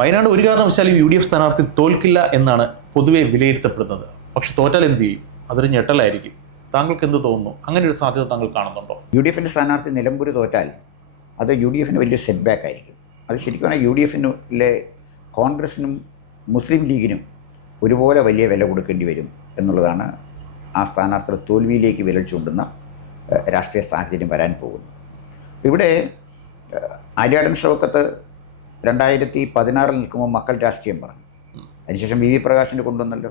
വയനാട് ഒരു കാരണവശാലും UDF സ്ഥാനാർത്ഥി തോൽക്കില്ല എന്നാണ് പൊതുവെ വിലയിരുത്തപ്പെടുന്നത്. പക്ഷെ തോറ്റാൽ എന്ത് ചെയ്യും? അതൊരു ഞെട്ടലായിരിക്കും. താങ്കൾക്ക് എന്ത് തോന്നുന്നു? അങ്ങനെ ഒരു സാധ്യത താങ്കൾ കാണുന്നുണ്ടോ? UDF സ്ഥാനാർത്ഥി നിലമ്പൂർ തോറ്റാൽ അത് UDF വലിയ സെറ്റ് ബാക്ക് ആയിരിക്കും. അത് ശരിക്കും പറഞ്ഞാൽ UDF കോൺഗ്രസിനും മുസ്ലിം ലീഗിനും ഒരുപോലെ വലിയ വില കൊടുക്കേണ്ടി വരും എന്നുള്ളതാണ് ആ സ്ഥാനാർത്ഥിയുടെ തോൽവിയിലേക്ക് വിരൽ ചൂണ്ടുന്ന രാഷ്ട്രീയ സാഹചര്യം വരാൻ പോകുന്നത്. ഇവിടെ ആര്യാടൻ ഷൗക്കത്ത് 2016 നിൽക്കുമ്പോൾ മക്കൾ രാഷ്ട്രീയം പറഞ്ഞു. അതിനുശേഷം VV പ്രകാശിനെ കൊണ്ടുവന്നല്ലോ,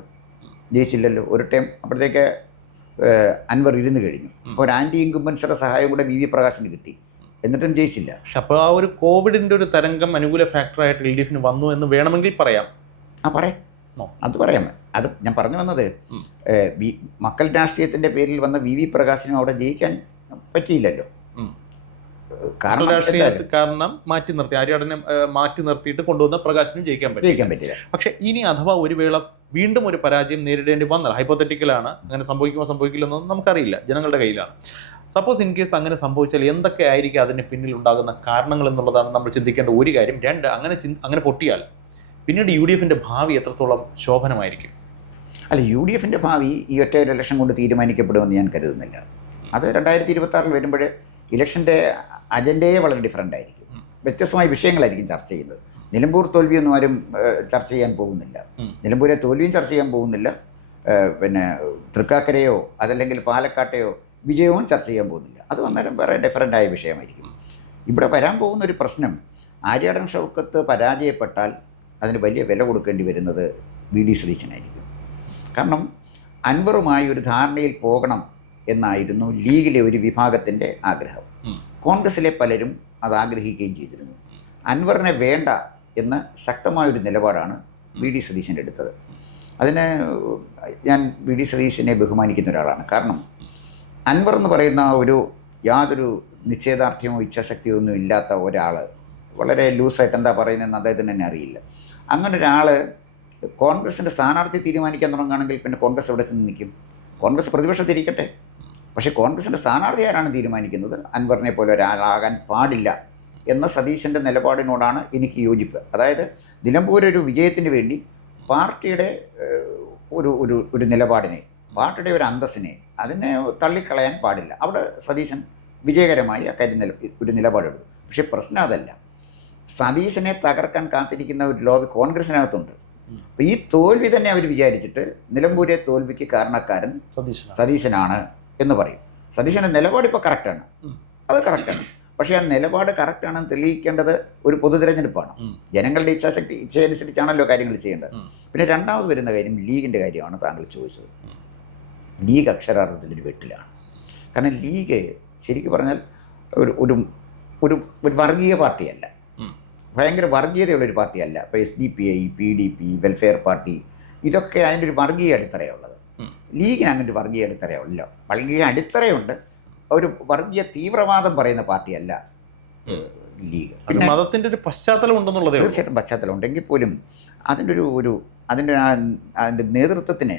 ജയിച്ചില്ലല്ലോ. ഒരു ടൈം അപ്പോഴത്തേക്ക് അൻവർ ഇരുന്ന് കഴിഞ്ഞു. അപ്പോൾ ഒരു ആൻറ്റി ഇൻകുംബൻസിയുടെ സഹായം കൂടെ VV പ്രകാശിന് കിട്ടി, എന്നിട്ടും ജയിച്ചില്ല. പക്ഷെ അപ്പോൾ ആ ഒരു കോവിഡിൻ്റെ ഒരു തരംഗം അനുകൂല ഫാക്ടറായിട്ട് LDF വന്നു എന്ന് വേണമെങ്കിൽ പറയാം. പറയാം, അത് പറയാം. അത് ഞാൻ പറഞ്ഞു വന്നത് മക്കൾ രാഷ്ട്രീയത്തിൻ്റെ പേരിൽ വന്ന VV പ്രകാശിനും അവിടെ ജയിക്കാൻ പറ്റിയില്ലല്ലോ. കാരണം മാറ്റി നിർത്തി, ആര്യാടനെ മാറ്റി നിർത്തിയിട്ട് കൊണ്ടുവന്ന പ്രകാശനും ജയിക്കാൻ പറ്റില്ല. പക്ഷെ ഇനി അഥവാ ഒരു വേള വീണ്ടും ഒരു പരാജയം നേരിടേണ്ടി വന്നാൽ, ഹൈപ്പോത്തറ്റിക്കലാണ്, അങ്ങനെ സംഭവിക്കുമോ സംഭവിക്കില്ലെന്നൊന്നും നമുക്കറിയില്ല, ജനങ്ങളുടെ കയ്യിലാണ്. സപ്പോസ് ഇൻ കേസ് അങ്ങനെ സംഭവിച്ചാൽ എന്തൊക്കെ ആയിരിക്കും അതിന് പിന്നിൽ ഉണ്ടാകുന്ന കാരണങ്ങൾ എന്നുള്ളതാണ് നമ്മൾ ചിന്തിക്കേണ്ട ഒരു കാര്യം. രണ്ട്, അങ്ങനെ പൊട്ടിയാൽ പിന്നീട് UDF ഭാവി എത്രത്തോളം ശോഭനമായിരിക്കും? അല്ല, UDF ഭാവി ഈ ഒറ്റ ഇലക്ഷൻ കൊണ്ട് തീരുമാനിക്കപ്പെടുമെന്ന് ഞാൻ കരുതുന്നില്ല. അത് 2026 വരുമ്പോൾ ഇലക്ഷൻ്റെ അജണ്ടയെ വളരെ ഡിഫറൻ്റ് ആയിരിക്കും. വ്യത്യസ്തമായ വിഷയങ്ങളായിരിക്കും ചർച്ച ചെയ്യുന്നത്. നിലമ്പൂർ തോൽവിയൊന്നും ആരും ചർച്ച ചെയ്യാൻ പോകുന്നില്ല. നിലമ്പൂരെ തോൽവിയും ചർച്ച ചെയ്യാൻ പോകുന്നില്ല. പിന്നെ തൃക്കാക്കരയോ അതല്ലെങ്കിൽ പാലക്കാട്ടെയോ വിജയവും ചർച്ച ചെയ്യാൻ പോകുന്നില്ല. അത് അന്നേരം വേറെ ഡിഫറൻ്റായ വിഷയമായിരിക്കും. ഇവിടെ വരാൻ പോകുന്നൊരു പ്രശ്നം, ആര്യാടൻ ഷൗക്കത്ത് പരാജയപ്പെട്ടാൽ അതിന് വലിയ വില കൊടുക്കേണ്ടി വരുന്നത് VD സതീശനായിരിക്കും. കാരണം അൻവറുമായി ഒരു ധാരണയിൽ പോകണം എന്നായിരുന്നു ലീഗിലെ ഒരു വിഭാഗത്തിൻ്റെ ആഗ്രഹം. കോൺഗ്രസിലെ പലരും അത് ആഗ്രഹിക്കുകയും ചെയ്തിരുന്നു. അൻവറിനെ വേണ്ട എന്ന ശക്തമായൊരു നിലപാടാണ് VD സതീശൻ എടുത്തത്. അതിന് ഞാൻ VD സതീശനെ ബഹുമാനിക്കുന്ന ഒരാളാണ്. കാരണം അൻവർ എന്ന് പറയുന്ന യാതൊരു നിശ്ചയദാർഢ്യമോ ഇച്ഛാശക്തിയോ ഒന്നും ഇല്ലാത്ത ഒരാൾ, വളരെ ലൂസായിട്ട് എന്താ പറയുന്നതെന്ന് അദ്ദേഹത്തിന് തന്നെ അറിയില്ല. അങ്ങനെ ഒരാൾ കോൺഗ്രസിൻ്റെ സ്ഥാനാർത്ഥി തീരുമാനിക്കാൻ തുടങ്ങുകയാണെങ്കിൽ പിന്നെ കോൺഗ്രസ് എവിടെ നിന്ന് നിൽക്കും? കോൺഗ്രസ് പ്രതിപക്ഷത്തിരിക്കട്ടെ, പക്ഷേ കോൺഗ്രസിൻ്റെ സ്ഥാനാർത്ഥി ആരാണ് തീരുമാനിക്കുന്നത്? അൻവറിനെ പോലെ ഒരാളാകാൻ പാടില്ല എന്ന സതീശൻ്റെ നിലപാടിനോടാണ് എനിക്ക് യോജിപ്പ്. അതായത് നിലമ്പൂരൊരു വിജയത്തിന് വേണ്ടി പാർട്ടിയുടെ ഒരു നിലപാടിനെ, പാർട്ടിയുടെ ഒരു അന്തസ്സിനെ, അതിനെ തള്ളിക്കളയാൻ പാടില്ല. അവിടെ സതീശൻ വിജയകരമായി അക്കാര്യം ഒരു നിലപാടെടുത്തു. പക്ഷേ പ്രശ്നം അതല്ല, സതീശനെ തകർക്കാൻ കാത്തിരിക്കുന്ന ഒരു ലോബി കോൺഗ്രസിനകത്തുണ്ട്. അപ്പോൾ ഈ തോൽവി തന്നെ അവർ വിചാരിച്ചിട്ട് നിലമ്പൂരെ തോൽവിക്ക് കാരണക്കാരൻ സതീശനാണ് എന്ന് പറയും. സതീശൻ്റെ നിലപാട് ഇപ്പോൾ കറക്റ്റാണ്, അത് കറക്റ്റാണ്. പക്ഷേ ആ നിലപാട് കറക്റ്റാണെന്ന് തെളിയിക്കേണ്ടത് ഒരു പൊതു തിരഞ്ഞെടുപ്പാണ്. ജനങ്ങളുടെ ഇച്ഛയനുസരിച്ചാണല്ലോ കാര്യങ്ങൾ ചെയ്യേണ്ടത്. പിന്നെ രണ്ടാമത് വരുന്ന കാര്യം ലീഗിൻ്റെ കാര്യമാണ് താങ്കൾ ചോദിച്ചത്. ലീഗ് അക്ഷരാർത്ഥത്തിലൊരു വെട്ടിലാണ്. കാരണം ലീഗ് ശരിക്കും പറഞ്ഞാൽ ഒരു വർഗീയ പാർട്ടിയല്ല, ഭയങ്കര വർഗീയതയുള്ളൊരു പാർട്ടിയല്ല. ഇപ്പോൾ SDPI, PDP, വെൽഫെയർ പാർട്ടി, ഇതൊക്കെ അതിൻ്റെ ഒരു വർഗീയ അടിത്തറയുള്ളത്. ലീഗിന് അങ്ങനെ ഒരു വർഗീയ അടിത്തറയല്ലോ. വർഗീയ അടിത്തറയുണ്ട്, ഒരു വർഗീയ തീവ്രവാദം പറയുന്ന പാർട്ടിയല്ല ലീഗ്. പിന്നെ മതത്തിൻ്റെ ഒരു പശ്ചാത്തലം ഉണ്ടെന്നുള്ളത് തീർച്ചയായിട്ടും പശ്ചാത്തലം ഉണ്ടെങ്കിൽ പോലും അതിൻ്റെ നേതൃത്വത്തിന്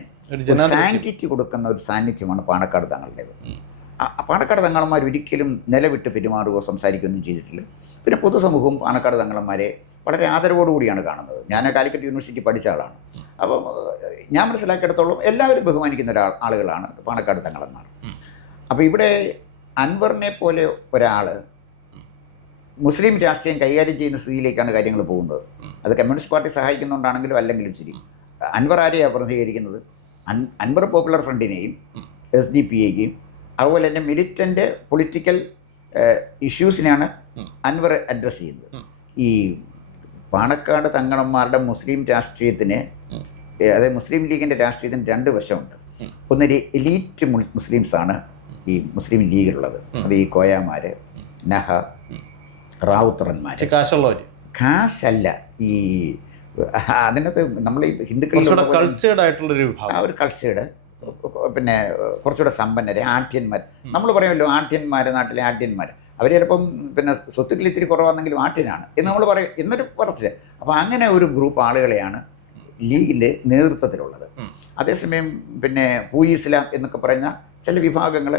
സാങ്ക്ടിറ്റി കൊടുക്കുന്ന ഒരു സാന്നിധ്യമാണ് പാണക്കാട് തങ്ങളുടേത്. പാണക്കാട് തങ്ങളന്മാർ ഒരിക്കലും നിലവിട്ട് പെരുമാറുകയോ സംസാരിക്കുകയൊന്നും ചെയ്തിട്ടില്ല. പിന്നെ പൊതുസമൂഹവും പാണക്കാട് തങ്ങളന്മാരെ വളരെ ആദരവോടുകൂടിയാണ് കാണുന്നത്. ഞാൻ കാലിക്കറ്റ് യൂണിവേഴ്സിറ്റി പഠിച്ച ആളാണ്. അപ്പം ഞാൻ മനസ്സിലാക്കിയിടത്തോളം എല്ലാവരും ബഹുമാനിക്കുന്ന ആളുകളാണ് പാണക്കാട് തങ്ങളന്മാർ. അപ്പോൾ ഇവിടെ അൻവറിനെ പോലെ ഒരാൾ മുസ്ലിം രാഷ്ട്രീയം കൈകാര്യം ചെയ്യുന്ന സ്ഥിതിയിലേക്കാണ് കാര്യങ്ങൾ പോകുന്നത്. അത് കമ്മ്യൂണിസ്റ്റ് പാർട്ടി സഹായിക്കുന്നുകൊണ്ടാണെങ്കിലും അല്ലെങ്കിലും ശരി. അൻവർ ആരെയാണ് പ്രതികരിക്കുന്നത്? അൻവർ പോപ്പുലർ ഫ്രണ്ടിനെയും SDPIയെയും അതുപോലെ തന്നെ മിലിറ്റൻ്റ് പൊളിറ്റിക്കൽ ഇഷ്യൂസിനെയാണ് അൻവർ അഡ്രസ്സ് ചെയ്യുന്നത്. ഈ പാണക്കാട് തങ്ങളന്മാരുടെ മുസ്ലിം രാഷ്ട്രീയത്തിന്, അതായത് മുസ്ലിം ലീഗിൻ്റെ രാഷ്ട്രീയത്തിന് രണ്ട് വശമുണ്ട്. ഒന്നൊരു എലീറ്റ് മുസ്ലിംസാണ് ഈ മുസ്ലിം ലീഗിലുള്ളത്. അത് ഈ കോയാമാർ, നഹ, റാവുത്തറന്മാർ, കാശല്ല. ഈ അതിനകത്ത് നമ്മൾ ഈ ഹിന്ദുക്കളുടെ ആ ഒരു കൾച്ചേർഡ്, പിന്നെ കുറച്ചുകൂടെ സമ്പന്നരെ, ആഠ്യന്മാർ. നമ്മൾ പറയുമല്ലോ ആഠ്യന്മാർ, നാട്ടിലെ ആഠ്യന്മാർ, അവർ ചിലപ്പം പിന്നെ സ്വത്തുക്കൾ ഇത്തിരി കുറവാണെങ്കിലും ആഠ്യനാണ് എന്ന് നമ്മൾ പറയും എന്നൊരു പറച്ചില്. അപ്പോൾ അങ്ങനെ ഒരു ഗ്രൂപ്പ് ആളുകളെയാണ് ലീഗിൻ്റെ നേതൃത്വത്തിലുള്ളത്. അതേസമയം പിന്നെ പൂയി ഇസ്ലാം എന്നൊക്കെ പറയുന്ന ചില വിഭാഗങ്ങൾ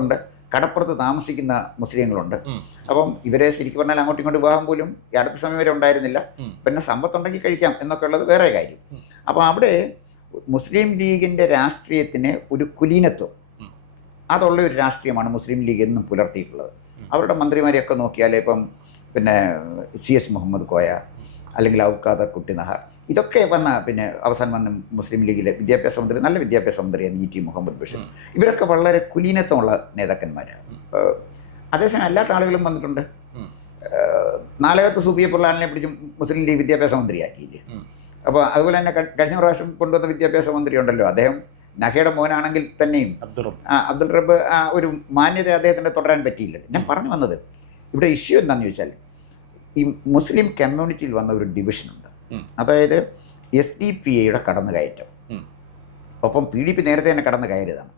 ഉണ്ട്. കടപ്പുറത്ത് താമസിക്കുന്ന മുസ്ലിങ്ങളുണ്ട്. അപ്പം ഇവരെ ശരിക്കും പറഞ്ഞാൽ അങ്ങോട്ടും ഇങ്ങോട്ട് വിവാഹം പോലും ഈ അടുത്ത സമയം വരെ ഉണ്ടായിരുന്നില്ല. പിന്നെ സമ്പത്തുണ്ടെങ്കിൽ കഴിക്കാം എന്നൊക്കെ ഉള്ളത് വേറെ കാര്യം. അപ്പോൾ അവിടെ മുസ്ലിം ലീഗിൻ്റെ രാഷ്ട്രീയത്തിന് ഒരു കുലീനത്വം അതുള്ള ഒരു രാഷ്ട്രീയമാണ് മുസ്ലിം ലീഗ് എന്നും പുലർത്തിയിട്ടുള്ളത്. അവരുടെ മന്ത്രിമാരെയൊക്കെ നോക്കിയാൽ ഇപ്പം പിന്നെ CS മുഹമ്മദ് കോയ അല്ലെങ്കിൽ ഔക്കാദർ കുട്ടി നഹാർ ഇതൊക്കെ പിന്നെ അവസാനം വന്ന മുസ്ലിം ലീഗിലെ വിദ്യാഭ്യാസ മന്ത്രി, നല്ല വിദ്യാഭ്യാസ മന്ത്രിയാണ് ET മുഹമ്മദ് ബഷീർ. ഇവരൊക്കെ വളരെ കുലീനത്വമുള്ള നേതാക്കന്മാരാണ്. അതേസമയം അല്ലാത്ത ആളുകളും വന്നിട്ടുണ്ട്. നാലകത്ത് സൂഫിയെ പൊള്ളാലിനെ പിടിച്ച് മുസ്ലിം ലീഗ് വിദ്യാഭ്യാസ മന്ത്രിയാക്കിയില്ലേ. അപ്പോൾ അതുപോലെ തന്നെ കഴിഞ്ഞ പ്രാവശ്യം കൊണ്ടുവന്ന വിദ്യാഭ്യാസ മന്ത്രി ഉണ്ടല്ലോ, അദ്ദേഹം നഹയുടെ മോനാണെങ്കിൽ തന്നെയും അബ്ദുൾ റബ്ബ് ഒരു മാന്യത അദ്ദേഹത്തിന് തുടരാൻ പറ്റിയില്ല. ഞാൻ പറഞ്ഞു വന്നത് ഇവിടെ ഇഷ്യൂ എന്താണെന്ന് ചോദിച്ചാൽ ഈ മുസ്ലിം കമ്മ്യൂണിറ്റിയിൽ വന്ന ഒരു ഡിവിഷനുണ്ട്. അതായത് SDPIയുടെ കടന്നുകയറ്റം, ഒപ്പം PDP നേരത്തെ തന്നെ കടന്നു കയറിയതാണ്.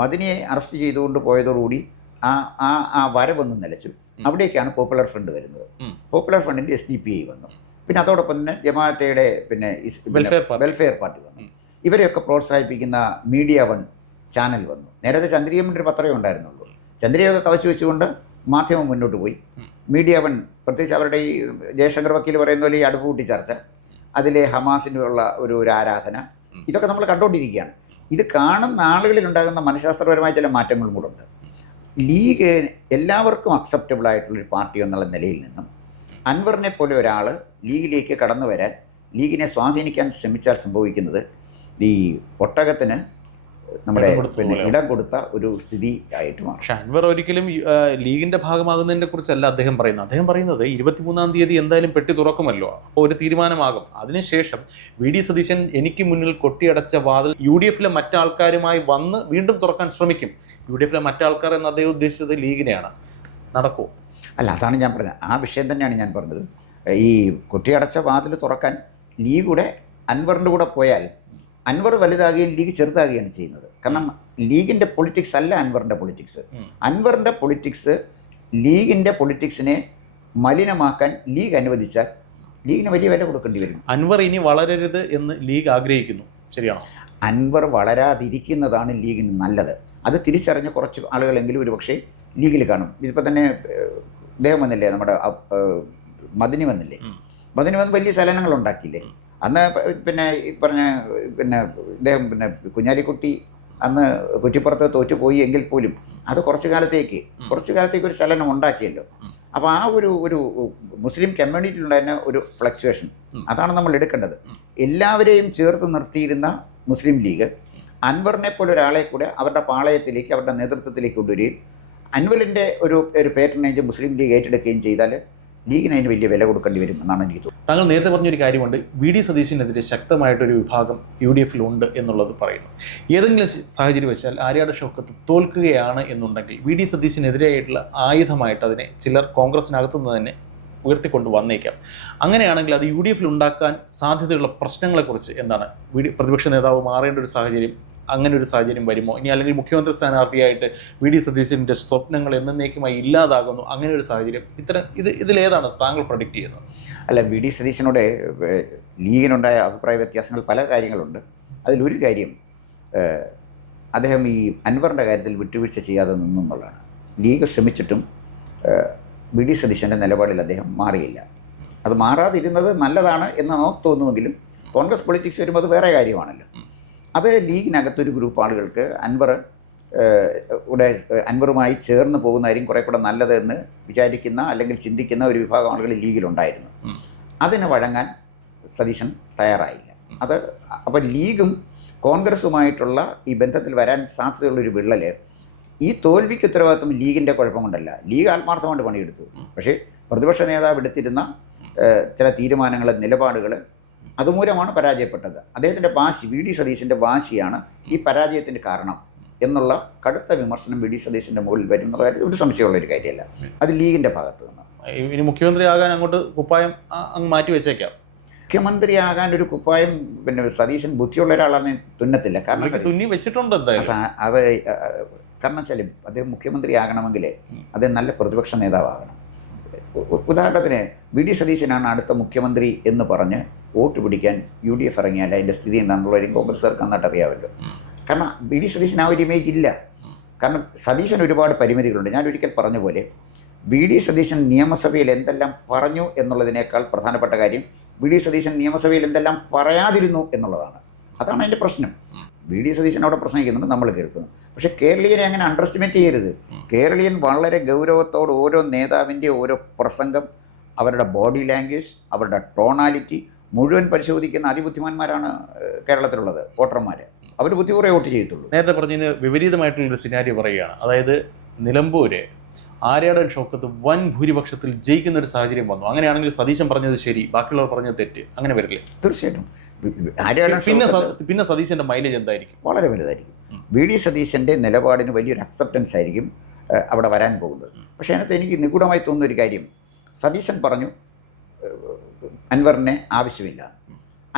മദിനിയെ അറസ്റ്റ് ചെയ്തുകൊണ്ട് പോയതോടുകൂടി ആ വരവൊന്നും നിലച്ചു. അവിടേക്കാണ് പോപ്പുലർ ഫ്രണ്ട് വരുന്നത്. പോപ്പുലർ ഫ്രണ്ടിൻ്റെ SDPI വന്നു. പിന്നെ അതോടൊപ്പം തന്നെ ജമാഅത്തയുടെ പിന്നെ വെൽഫെയർ പാർട്ടി വന്നു. ഇവരെയൊക്കെ പ്രോത്സാഹിപ്പിക്കുന്ന മീഡിയ വൺ ചാനൽ വന്നു. നേരത്തെ ചന്ദ്രികമ്മൻ്റെ ഒരു പത്രമേ ഉണ്ടായിരുന്നുള്ളൂ. ചന്ദ്രികയൊക്കെ കവച്ചു വെച്ചുകൊണ്ട് മാധ്യമം മുന്നോട്ട് പോയി. മീഡിയ വൺ പ്രത്യേകിച്ച് അവരുടെ ഈ ജയശങ്കർ വക്കീൽ പറയുന്ന പോലെ ഈ അടുപ്പുകൂട്ടി ചർച്ച, അതിലെ ഹമാസിനുള്ള ഒരു ആരാധന, ഇതൊക്കെ നമ്മൾ കണ്ടുകൊണ്ടിരിക്കുകയാണ്. ഇത് കാണുന്ന ആളുകളിലുണ്ടാകുന്ന മനഃശാസ്ത്രപരമായ ചില മാറ്റങ്ങളും കൂടെ ഉണ്ട്. ലീഗ് എല്ലാവർക്കും അക്സെപ്റ്റബിൾ ആയിട്ടുള്ളൊരു പാർട്ടി എന്നുള്ള നിലയിൽ നിന്നും അൻവറിനെ പോലെ ഒരാൾ ലീഗിലേക്ക് കടന്നു വരാൻ, ലീഗിനെ സ്വാധീനിക്കാൻ ശ്രമിച്ചാൽ സംഭവിക്കുന്നത് ഈ ഒട്ടകത്തിന് നമ്മുടെ ഇടം കൊടുത്ത ഒരു സ്ഥിതി ആയിട്ട് മാറും. പക്ഷെ അൻവർ ഒരിക്കലും ലീഗിന്റെ ഭാഗമാകുന്നതിനെ കുറിച്ചല്ല അദ്ദേഹം പറയുന്നത്. അദ്ദേഹം പറയുന്നത് 23-ാം തീയതി എന്തായാലും പെട്ടി തുറക്കുമല്ലോ, അപ്പോൾ ഒരു തീരുമാനമാകും. അതിനുശേഷം VD സതീശൻ എനിക്ക് മുന്നിൽ കൊട്ടിയടച്ച വാതിൽ UDFലെ മറ്റാൾക്കാരുമായി വന്ന് വീണ്ടും തുറക്കാൻ ശ്രമിക്കും. UDFലെ മറ്റാൾക്കാർ എന്ന് അദ്ദേഹം ഉദ്ദേശിച്ചത് ലീഗിനെയാണ്. നടക്കുമോ? അല്ല, അതാണ് ഞാൻ പറഞ്ഞത്. ആ വിഷയം തന്നെയാണ് ഞാൻ പറഞ്ഞത്. ഈ കൊട്ടിയടച്ച വാതിൽ തുറക്കാൻ ലീഗുടെ അൻവറിൻ്റെ കൂടെ പോയാൽ അൻവർ വലുതാകുകയും ലീഗ് ചെറുതാകുകയാണ് ചെയ്യുന്നത്. കാരണം ലീഗിൻ്റെ പൊളിറ്റിക്സ് അല്ല അൻവറിൻ്റെ പൊളിറ്റിക്സ്. അൻവറിൻ്റെ പൊളിറ്റിക്സ് ലീഗിൻ്റെ പൊളിറ്റിക്സിനെ മലിനമാക്കാൻ ലീഗ് അനുവദിച്ചാൽ ലീഗിന് വലിയ വില കൊടുക്കേണ്ടി വരും. അൻവർ ഇനി വളരരുത് എന്ന് ലീഗ് ആഗ്രഹിക്കുന്നു, ശരിയാണോ? അൻവർ വളരാതിരിക്കുന്നതാണ് ലീഗിന് നല്ലത്. അത് തിരിച്ചറിഞ്ഞ കുറച്ച് ആളുകളെങ്കിലും ഒരു പക്ഷേ ലീഗിൽ കാണും. ഇതിപ്പോൾ തന്നെ ഇദ്ദേഹം വന്നില്ലേ, നമ്മുടെ മദിനി വന്നില്ലേ. മദിനി വന്ന് വലിയ ചലനങ്ങൾ ഉണ്ടാക്കിയില്ലേ. അന്ന് പിന്നെ ഈ പറഞ്ഞ പിന്നെ ഇദ്ദേഹം പിന്നെ കുഞ്ഞാലിക്കുട്ടി അന്ന് കുറ്റിപ്പുറത്ത് തോറ്റുപോയി എങ്കിൽ പോലും അത് കുറച്ചു കാലത്തേക്ക് ഒരു ചലനം ഉണ്ടാക്കിയല്ലോ. അപ്പോൾ ആ ഒരു മുസ്ലിം കമ്മ്യൂണിറ്റിയിലുണ്ടായിരുന്ന ഒരു ഫ്ലക്ച്വേഷൻ, അതാണ് നമ്മൾ എടുക്കേണ്ടത്. എല്ലാവരെയും ചേർത്ത് നിർത്തിയിരുന്ന മുസ്ലിം ലീഗ് അൻവറിനെ പോലെ ഒരാളെ കൂടെ അവരുടെ പാളയത്തിലേക്ക്, അവരുടെ നേതൃത്വത്തിലേക്ക് കൊണ്ടുവരികയും അൻവറിൻ്റെ ഒരു പേറ്റർനേജ് മുസ്ലിം ലീഗ് ഏറ്റെടുക്കുകയും ചെയ്താൽ ലീഗിന് അതിന് വലിയ വില കൊടുക്കേണ്ടി വരും എന്നാണ് എനിക്ക് തോന്നുന്നത്. താങ്കൾ നേരത്തെ പറഞ്ഞൊരു കാര്യമുണ്ട്, VD സതീശനെതിരെ ശക്തമായിട്ടൊരു വിഭാഗം UDFൽ ഉണ്ട് എന്നുള്ളത് പറയുന്നു. ഏതെങ്കിലും സാഹചര്യം വെച്ചാൽ ആര്യാട് ഷൗക്കത്ത് തോൽക്കുകയാണ് എന്നുണ്ടെങ്കിൽ VD സതീശനെതിരെയായിട്ടുള്ള ആയുധമായിട്ട് അതിനെ ചിലർ കോൺഗ്രസിനകത്തുനിന്ന് തന്നെ ഉയർത്തിക്കൊണ്ട് വന്നേക്കാം. അങ്ങനെയാണെങ്കിൽ അത് UDFൽ ഉണ്ടാക്കാൻ സാധ്യതയുള്ള പ്രശ്നങ്ങളെക്കുറിച്ച് എന്താണ്? പ്രതിപക്ഷ നേതാവ് മാറേണ്ട ഒരു സാഹചര്യം, അങ്ങനെ ഒരു സാഹചര്യം വരുമോ? ഇനി അല്ലെങ്കിൽ മുഖ്യമന്ത്രി സ്ഥാനാർത്ഥിയായിട്ട് VD സതീശൻ്റെ സ്വപ്നങ്ങൾ എന്നേക്കുമായി ഇല്ലാതാകുന്നു, അങ്ങനെ ഒരു സാഹചര്യം ഇതിലേതാണ് താങ്കൾ പ്രഡിക്റ്റ് ചെയ്യുന്നത്? അല്ല, VD സതീശനോട് ലീഗിനുണ്ടായ അഭിപ്രായ വ്യത്യാസങ്ങൾ പല കാര്യങ്ങളുണ്ട്. അതിലൊരു കാര്യം, അദ്ദേഹം ഈ അൻവറിൻ്റെ കാര്യത്തിൽ വിട്ടുവീഴ്ച ചെയ്യാതെ നിന്നുള്ളതാണ്. ലീഗ് ശ്രമിച്ചിട്ടും VD സതീശൻ്റെ നിലപാടിൽ അദ്ദേഹം മാറിയില്ല. അത് മാറാതിരുന്നത് നല്ലതാണ് എന്ന് നമുക്ക് തോന്നുമെങ്കിലും കോൺഗ്രസ് പൊളിറ്റിക്സ് വരുമ്പോൾ അത് വേറെ കാര്യമാണല്ലോ. അത് ലീഗിനകത്തൊരു ഗ്രൂപ്പ് ആളുകൾക്ക് അൻവറുമായി ചേർന്ന് പോകുന്നതായിരിക്കും കുറേ കൂടെ നല്ലതെന്ന് വിചാരിക്കുന്ന അല്ലെങ്കിൽ ചിന്തിക്കുന്ന ഒരു വിഭാഗം ആളുകൾ ലീഗിലുണ്ടായിരുന്നു. അതിന് വഴങ്ങാൻ സതീശൻ തയ്യാറായില്ല. അപ്പോൾ ലീഗും കോൺഗ്രസുമായിട്ടുള്ള ഈ ബന്ധത്തിൽ വരാൻ സാധ്യതയുള്ളൊരു വിള്ളൽ, ഈ തോൽവിക്ക് ഉത്തരവാദിത്വം ലീഗിൻ്റെ കുഴപ്പം കൊണ്ടല്ല. ലീഗ് ആത്മാർത്ഥമായിട്ട് പണിയെടുത്തു. പക്ഷേ പ്രതിപക്ഷ നേതാവ് എടുത്തിരുന്ന ചില തീരുമാനങ്ങൾ, നിലപാടുകൾ, അതുമൂലമാണ് പരാജയപ്പെട്ടത്. അദ്ദേഹത്തിൻ്റെ വാശി, VD സതീശൻ്റെ വാശിയാണ് ഈ പരാജയത്തിൻ്റെ കാരണം എന്നുള്ള കടുത്ത വിമർശനം VD സതീശൻ്റെ മുകളിൽ വരും എന്നുള്ള കാര്യത്തിൽ ഒരു സംശയമുള്ളൊരു കാര്യമല്ല. അത് ലീഗിൻ്റെ ഭാഗത്ത് നിന്ന്. ഇനി മുഖ്യമന്ത്രിയാകാൻ അങ്ങോട്ട് കുപ്പായം അങ്ങ് മാറ്റി വെച്ചേക്കാം. മുഖ്യമന്ത്രിയാകാൻ ഒരു കുപ്പായം പിന്നെ സതീശൻ ബുദ്ധിയുള്ള ഒരാളാണ് തുന്നത്തില്ല. കാരണം തുന്നി വെച്ചിട്ടുണ്ട്. അത് കാരണം വെച്ചാൽ അദ്ദേഹം മുഖ്യമന്ത്രിയാകണമെങ്കിൽ അദ്ദേഹം നല്ല പ്രതിപക്ഷ നേതാവാകണം. ഉദാഹരണത്തിന് VD സതീശനാണ് അടുത്ത മുഖ്യമന്ത്രി എന്ന് പറഞ്ഞ് വോട്ട് പിടിക്കാൻ UDF ഇറങ്ങിയാൽ അതിൻ്റെ സ്ഥിതി എന്താണെന്നുള്ളവരും കോൺഗ്രസ്സുകാർക്ക് നന്നായിട്ട് അറിയാമല്ലോ. കാരണം VD സതീശന് ആ ഒരു ഇമേജ് ഇല്ല. കാരണം സതീശന് ഒരുപാട് പരിമിതികളുണ്ട്. ഞാൻ ഒരിക്കൽ പറഞ്ഞ പോലെ വി ഡി സതീശൻ നിയമസഭയിൽ എന്തെല്ലാം പറഞ്ഞു എന്നുള്ളതിനേക്കാൾ പ്രധാനപ്പെട്ട കാര്യം വി ഡി സതീശൻ നിയമസഭയിൽ എന്തെല്ലാം പറയാതിരുന്നു എന്നുള്ളതാണ്. അതാണ് അതിൻ്റെ പ്രശ്നം. വി ഡി സതീശൻ അവിടെ പ്രസംഗിക്കുന്നുണ്ട്, നമ്മൾ കേൾക്കുന്നു. പക്ഷേ കേരളീയനെ അങ്ങനെ അണ്ടർ എസ്റ്റിമേറ്റ് ചെയ്യരുത്. കേരളീയൻ വളരെ ഗൗരവത്തോട് ഓരോ നേതാവിൻ്റെ ഓരോ പ്രസംഗം, അവരുടെ ബോഡി ലാംഗ്വേജ്, അവരുടെ ടോണാലിറ്റി മുഴുവൻ പരിശോധിക്കുന്ന അതിബുദ്ധിമാന്മാരാണ് കേരളത്തിലുള്ളത് വോട്ടർമാർ. അവർ ബുദ്ധിപൂർവ്വം വോട്ട് ചെയ്യത്തുള്ളൂ. നേരത്തെ പറഞ്ഞതിന് വിപരീതമായിട്ടുള്ളൊരു സിനാരിയോ പറയുകയാണ്. അതായത് നിലമ്പൂര് ആര്യാടൻ ഷൗക്കത്ത് വൻ ഭൂരിപക്ഷത്തിൽ ജയിക്കുന്ന ഒരു സാഹചര്യം വന്നു. അങ്ങനെയാണെങ്കിൽ സതീശൻ പറഞ്ഞത് ശരി, ബാക്കിയുള്ളവർ പറഞ്ഞത് തെറ്റ്, അങ്ങനെ വരില്ലേ? തീർച്ചയായിട്ടും. പിന്നെ സതീശൻ്റെ മൈലേജ് എന്തായിരിക്കും? വളരെ വലുതായിരിക്കും. വി ഡി സതീശൻ്റെ നിലപാടിന് വലിയൊരു അക്സെപ്റ്റൻസ് ആയിരിക്കും അവിടെ വരാൻ പോകുന്നത്. പക്ഷേ അതിനകത്ത് എനിക്ക് നിഗൂഢമായി തോന്നുന്ന ഒരു കാര്യം, സതീശൻ പറഞ്ഞു അൻവറിനെ ആവശ്യമില്ല.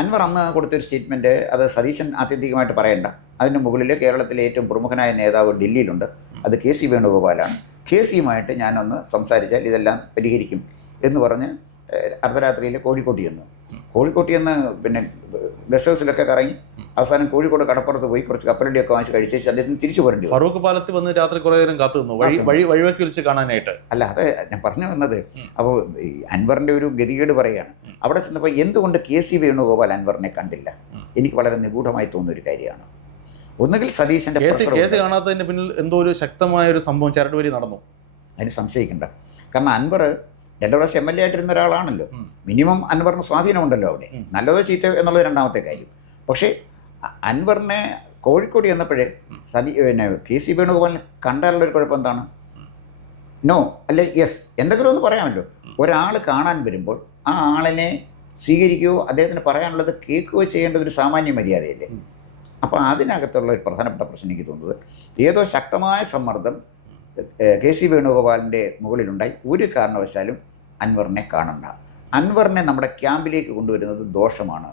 അൻവർ അന്ന് കൊടുത്തൊരു സ്റ്റേറ്റ്മെൻറ്റ്, അത് സതീശൻ ആത്യന്തികമായിട്ട് പറയേണ്ട. അതിന് മുകളിൽ കേരളത്തിലെ ഏറ്റവും പ്രമുഖനായ നേതാവ് ഡൽഹിയിലുണ്ട്, അത് കെ സി വേണുഗോപാലാണ്. കെ സിയുമായിട്ട് ഞാനൊന്ന് സംസാരിച്ചാൽ ഇതെല്ലാം പരിഹരിക്കും എന്ന് പറഞ്ഞ് അർദ്ധരാത്രിയിൽ കോഴിക്കോട്ട് ചെന്ന് പിന്നെ ഗസ്റ്റ് ഹൗസിലൊക്കെ കറങ്ങി അവസാനം കോഴിക്കോട് കടപ്പുറത്ത് പോയി കുറച്ച് കപ്പലണ്ടിയൊക്കെ വാങ്ങിച്ച് കഴിച്ചേച്ച് അദ്ദേഹത്തിന് തിരിച്ചു പോരേണ്ടി വന്നു. ഫറൂഖ് പാലത്ത് വന്ന് രാത്രി കുറേ നേരം കാത്തു നിന്നു, വഴിവെക്കി വിളിച്ച് കാണാനായിട്ട്. അല്ല, അത് ഞാൻ പറഞ്ഞു വന്നത്. അപ്പോൾ അൻവറിൻ്റെ ഒരു ഗതികേട് പറയുകയാണ്. അവിടെ ചെന്നപ്പോൾ എന്തുകൊണ്ട് കെ സി വേണുഗോപാൽ അൻവറിനെ കണ്ടില്ല? എനിക്ക് വളരെ നിഗൂഢമായി തോന്നുന്ന ഒരു കാര്യമാണ്. ഒന്നുകിൽ സതീശൻ്റെ കേസ് കാണാത്തതിന് പിന്നിൽ എന്തോ ഒരു ശക്തമായ ഒരു സംഭവം ചരടുവരി നടന്നു. അതിന് സംശയിക്കേണ്ട. കാരണം അൻവർ 2 പ്രാവശ്യം MLA ആയിട്ടിരുന്ന ഒരാളാണല്ലോ. മിനിമം അൻവറിന് സ്വാധീനമുണ്ടല്ലോ അവിടെ, നല്ലതോ ചീത്തയോ എന്നുള്ളത് രണ്ടാമത്തെ കാര്യം. പക്ഷേ അൻവറിനെ കോഴിക്കോട് ചെന്നപ്പോഴേ കെ സി വേണുഗോപാലിനെ കണ്ടാലുള്ളൊരു കുഴപ്പം എന്താണ്? നോ അല്ലെ യെസ് എന്തെങ്കിലും ഒന്ന് പറയാമല്ലോ. ഒരാൾ കാണാൻ വരുമ്പോൾ ആ ആളിനെ സ്വീകരിക്കുകയോ അദ്ദേഹത്തിന് പറയാനുള്ളത് കേൾക്കുകയോ ചെയ്യേണ്ടതൊരു സാമാന്യ മര്യാദയല്ലേ? അപ്പോൾ അതിനകത്തുള്ള ഒരു പ്രധാനപ്പെട്ട പ്രശ്നം എനിക്ക് തോന്നുന്നത്, ഏതോ ശക്തമായ സമ്മർദ്ദം കെ സി വേണുഗോപാലിൻ്റെ മുകളിലുണ്ടായി. ഒരു കാരണവശാലും അൻവറിനെ കാണണ്ട. അൻവറിനെ നമ്മുടെ ക്യാമ്പിലേക്ക് കൊണ്ടുവരുന്നത് ദോഷമാണ്.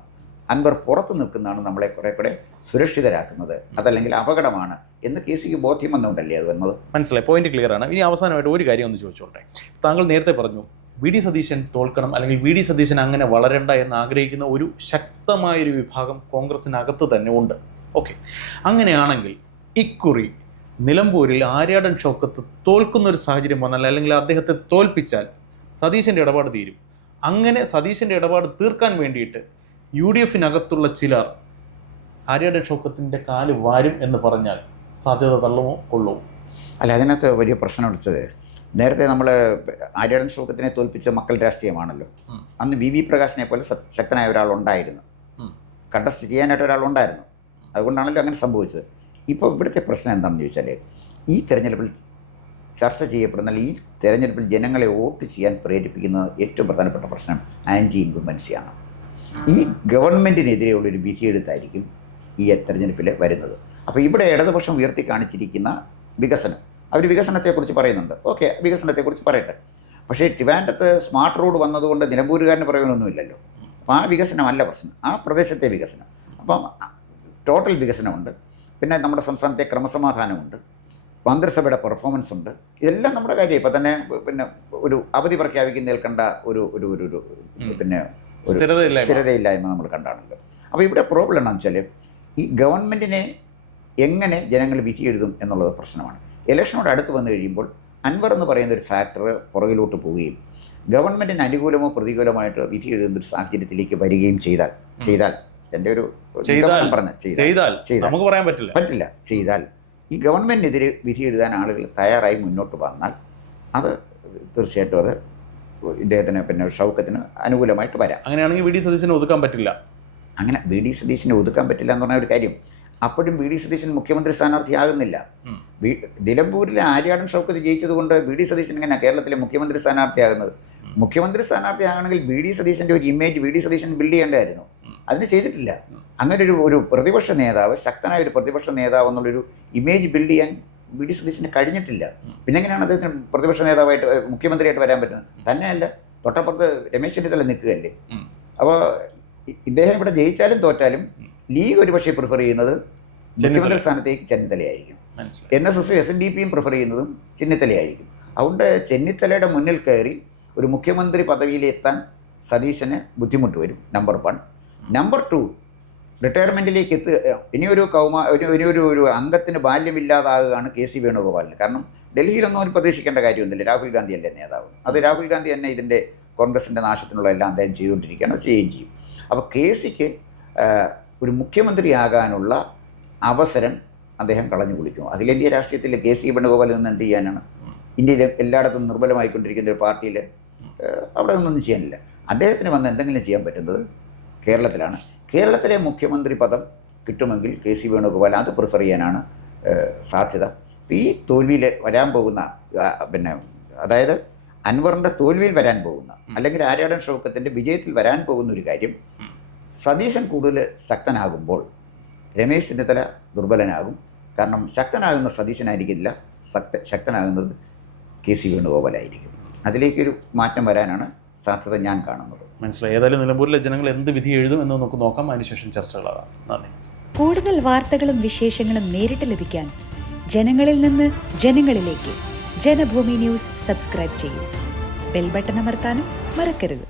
അൻവർ പുറത്ത് നിൽക്കുന്നതാണ് നമ്മളെ കുറേ കൂടെ സുരക്ഷിതരാക്കുന്നത്, അതല്ലെങ്കിൽ അപകടമാണ് എന്ന് കെ സിക്ക് ബോധ്യം വന്നുകൊണ്ടല്ലേ അത് വന്നത്. മനസ്സിലായി, പോയിന്റ് ക്ലിയർ ആണ്. ഇനി അവസാനമായിട്ട് ഒരു കാര്യം ഒന്ന് ചോദിച്ചോട്ടെ. താങ്കൾ നേരത്തെ പറഞ്ഞു വി ഡി സതീശൻ തോൽക്കണം, അല്ലെങ്കിൽ വി ഡി സതീശൻ അങ്ങനെ വളരണ്ട എന്ന് ആഗ്രഹിക്കുന്ന ഒരു ശക്തമായൊരു വിഭാഗം കോൺഗ്രസിനകത്ത് തന്നെ ഉണ്ട്. ഓക്കെ, അങ്ങനെയാണെങ്കിൽ ഇക്കുറി നിലമ്പൂരിൽ ആര്യാടൻ ഷൗക്കത്ത് തോൽക്കുന്നൊരു സാഹചര്യം വന്നാൽ, അല്ലെങ്കിൽ അദ്ദേഹത്തെ തോൽപ്പിച്ചാൽ സതീശൻ്റെ ഇടപാട് തീരും. അങ്ങനെ സതീശൻ്റെ ഇടപാട് തീർക്കാൻ വേണ്ടിയിട്ട് UDF-നകത്തുള്ള ചിലർ ആര്യാടൻ ഷൗക്കത്തിൻ്റെ കാല് വാരും എന്ന് പറഞ്ഞാൽ സാധ്യത തള്ളുമോ കൊള്ളുമോ? അല്ല, അതിനകത്ത് വലിയ പ്രശ്നം എടുത്തത്, നേരത്തെ നമ്മൾ ആര്യാടൻ ഷൗക്കത്തിനെ തോൽപ്പിച്ച മക്കൾ രാഷ്ട്രീയമാണല്ലോ. അന്ന് VV പ്രകാശിനെ പോലെ ശക്തനായ ഒരാളുണ്ടായിരുന്നു, കണ്ടസ്റ്റ് ചെയ്യാനായിട്ട് ഒരാളുണ്ടായിരുന്നു. അതുകൊണ്ടാണല്ലോ അങ്ങനെ സംഭവിച്ചത്. ഇപ്പോൾ ഇവിടുത്തെ പ്രശ്നം എന്താണെന്ന് ചോദിച്ചാൽ, ഈ തെരഞ്ഞെടുപ്പിൽ ചർച്ച ചെയ്യപ്പെടുന്ന, ഈ തെരഞ്ഞെടുപ്പിൽ ജനങ്ങളെ വോട്ട് ചെയ്യാൻ പ്രേരിപ്പിക്കുന്ന ഏറ്റവും പ്രധാനപ്പെട്ട പ്രശ്നം ആൻറ്റി ഇൻകുംബൻസിയാണ്. ഈ ഗവൺമെൻറ്റിനെതിരെയുള്ളൊരു വിധിയെഴുത്തായിരിക്കും ഈ തെരഞ്ഞെടുപ്പിൽ വരുന്നത്. അപ്പോൾ ഇവിടെ ഇടതുപക്ഷം ഉയർത്തി കാണിച്ചിരിക്കുന്ന വികസനം, അവർ വികസനത്തെക്കുറിച്ച് പറയുന്നുണ്ട്. ഓക്കെ, വികസനത്തെക്കുറിച്ച് പറയട്ടെ. പക്ഷേ ട്രിവാൻഡ്രത്ത് സ്മാർട്ട് റോഡ് വന്നതുകൊണ്ട് നിലമ്പൂരുകാരന് പറയാനൊന്നുമില്ലല്ലോ. അപ്പോൾ ആ വികസനമല്ല പ്രശ്നം, ആ പ്രദേശത്തെ വികസനം. അപ്പം ടോട്ടൽ വികസനമുണ്ട്. പിന്നെ നമ്മുടെ സംസ്ഥാനത്തെ ക്രമസമാധാനമുണ്ട്, മന്ത്രിസഭയുടെ പെർഫോമൻസ് ഉണ്ട്. ഇതെല്ലാം നമ്മുടെ കാര്യം. ഇപ്പം തന്നെ പിന്നെ ഒരു അവധി പ്രഖ്യാപിക്കുന്നതിൽ കണ്ട ഒരു പിന്നെ ഒരു സ്ഥിരതയില്ലായ്മ നമ്മൾ കണ്ടാണല്ലോ. അപ്പോൾ ഇവിടെ പ്രോബ്ലം എന്താണെന്ന് വെച്ചാൽ, ഈ ഗവൺമെൻറ്റിനെ എങ്ങനെ ജനങ്ങൾ വിധി എഴുതും എന്നുള്ളത് പ്രശ്നമാണ്. ഇലക്ഷനോട് അടുത്ത് വന്നു കഴിയുമ്പോൾ അൻവർ എന്ന് പറയുന്ന ഒരു ഫാക്ടർ പുറകിലോട്ട് പോവുകയും ഗവൺമെൻറ്റിന് അനുകൂലമോ പ്രതികൂലമായിട്ട് വിധി എഴുതുന്ന ഒരു സാഹചര്യത്തിലേക്ക് വരികയും ചെയ്താൽ എൻ്റെ ഒരു നമുക്ക് പറയാൻ പറ്റില്ല ചെയ്താൽ ഈ ഗവൺമെൻറ്റിനെതിരെ വിധി എഴുതാൻ ആളുകൾ തയ്യാറായി മുന്നോട്ട് വന്നാൽ അത് തീർച്ചയായിട്ടും അത് ഇദ്ദേഹത്തിന് പിന്നെ ഷൗക്കത്തിന് അനുകൂലമായിട്ട് വരാം. അങ്ങനെയാണെങ്കിൽ വി ഡി സതീശനെ ഒതുക്കാൻ പറ്റില്ല. അങ്ങനെ വി ഡി സതീശനെ ഒതുക്കാൻ പറ്റില്ല എന്ന് പറഞ്ഞ ഒരു കാര്യം, അപ്പോഴും വി ഡി സതീശൻ മുഖ്യമന്ത്രി സ്ഥാനാർത്ഥിയാകുന്നില്ല. നിലമ്പൂരിലെ ആര്യാടൻ ഷൗക്കത്ത് ജയിച്ചതുകൊണ്ട് വി ഡി സതീശൻ എങ്ങനെയാണ് കേരളത്തിലെ മുഖ്യമന്ത്രി സ്ഥാനാർത്ഥിയാകുന്നത്? മുഖ്യമന്ത്രി സ്ഥാനാർത്ഥിയാകണമെങ്കിൽ വി ഡി സതീശൻ്റെ ഒരു image V D Satheesan build ചെയ്യേണ്ടതായിരുന്നു. അതിന് ചെയ്തിട്ടില്ല. അങ്ങനെ ഒരു പ്രതിപക്ഷ നേതാവ്, ശക്തനായ ഒരു പ്രതിപക്ഷ നേതാവ് എന്നുള്ളൊരു ഇമേജ് ബിൽഡ് ചെയ്യാൻ വി ഡി സതീശന് കഴിഞ്ഞിട്ടില്ല. പിന്നെ എങ്ങനെയാണ് അദ്ദേഹത്തിന് പ്രതിപക്ഷ നേതാവായിട്ട് മുഖ്യമന്ത്രിയായിട്ട് വരാൻ പറ്റുന്നത്? തന്നെയല്ല, തൊട്ടപ്പുറത്ത് രമേശ് ചെന്നിത്തല നിൽക്കുകയല്ലേ. അപ്പോൾ ഇദ്ദേഹം ഇവിടെ ജയിച്ചാലും തോറ്റാലും ലീഗ് ഒരുപക്ഷെ പ്രിഫർ ചെയ്യുന്നത് മുഖ്യമന്ത്രി സ്ഥാനത്തേക്ക് ചെന്നിത്തലയായിരിക്കും. NSS SNDPയും പ്രിഫർ ചെയ്യുന്നതും ചെന്നിത്തലയായിരിക്കും. അതുകൊണ്ട് ചെന്നിത്തലയുടെ മുന്നിൽ കയറി ഒരു മുഖ്യമന്ത്രി പദവിയിലെത്താൻ സതീശന് ബുദ്ധിമുട്ട് വരും, നമ്പർ 1. നമ്പർ 2, റിട്ടയർമെൻറ്റിലേക്ക് ഇനിയൊരു ഒരു അംഗത്തിന് ബാല്യമില്ലാതാകുകയാണ് KC വേണുഗോപാലിന്. കാരണം ഡൽഹിയിലൊന്നും അവർ പ്രതീക്ഷിക്കേണ്ട കാര്യമൊന്നുമില്ല. രാഹുൽ ഗാന്ധി അല്ലേ നേതാവ്. അത് രാഹുൽ ഗാന്ധി തന്നെ ഇതിൻ്റെ കോൺഗ്രസിൻ്റെ നാശത്തിനുള്ള എല്ലാം അദ്ദേഹം ചെയ്തുകൊണ്ടിരിക്കുകയാണ്, അത് ചെയ്യുകയും ചെയ്യും. അപ്പോൾ KCക്ക് ഒരു മുഖ്യമന്ത്രിയാകാനുള്ള അവസരം അദ്ദേഹം കളഞ്ഞു കുളിക്കും. അഖിലേന്ത്യാ രാഷ്ട്രീയത്തിൽ KC വേണുഗോപാലിൽ നിന്ന് എന്ത് ചെയ്യാനാണ്? ഇന്ത്യയിൽ എല്ലായിടത്തും നിർബലമായിക്കൊണ്ടിരിക്കുന്ന ഒരു പാർട്ടിയിൽ അവിടെ ഒന്നും ചെയ്യാനില്ല. അദ്ദേഹത്തിന് വന്ന് എന്തെങ്കിലും ചെയ്യാൻ പറ്റുന്നത് കേരളത്തിലാണ്. കേരളത്തിലെ മുഖ്യമന്ത്രി പദം കിട്ടുമെങ്കിൽ KC വേണുഗോപാൽ അത് പ്രിഫർ ചെയ്യാനാണ് സാധ്യത. ഈ തോൽവിയിൽ വരാൻ പോകുന്ന അതായത് അൻവറിൻ്റെ തോൽവിയിൽ വരാൻ പോകുന്ന അല്ലെങ്കിൽ ആര്യാടൻ ഷൗക്കത്തിൻ്റെ വിജയത്തിൽ വരാൻ പോകുന്ന ഒരു കാര്യം, സതീശൻ കൂടുതൽ ശക്തനാകുമ്പോൾ രമേശ് ചെന്നിത്തല ദുർബലനാകും. കാരണം ശക്തനാകുന്ന സതീശനായിരിക്കില്ല, ശക്തനാകുന്നത് KC വേണുഗോപാലായിരിക്കും. അതിലേക്കൊരു മാറ്റം വരാനാണ് സാധ്യത ഞാൻ കാണുന്നത്. മനസ്സിലായി. ഏതായാലും നിലമ്പൂരിലെ ജനങ്ങൾ എന്ത് വിധി എഴുതും എന്ന് നമുക്ക് നോക്കാം. അതിനുശേഷം ചർച്ചകളാകാം. നന്ദി. കൂടുതൽ വാർത്തകളും വിശേഷങ്ങളും നേരിട്ട് ലഭിക്കാൻ ജനങ്ങളിൽ നിന്ന് ജനങ്ങളിലേക്ക് ജനഭൂമി ന്യൂസ് സബ്സ്ക്രൈബ് ചെയ്യൂ. ബെൽ ബട്ടൺ അമർത്താനും മറക്കരുത്.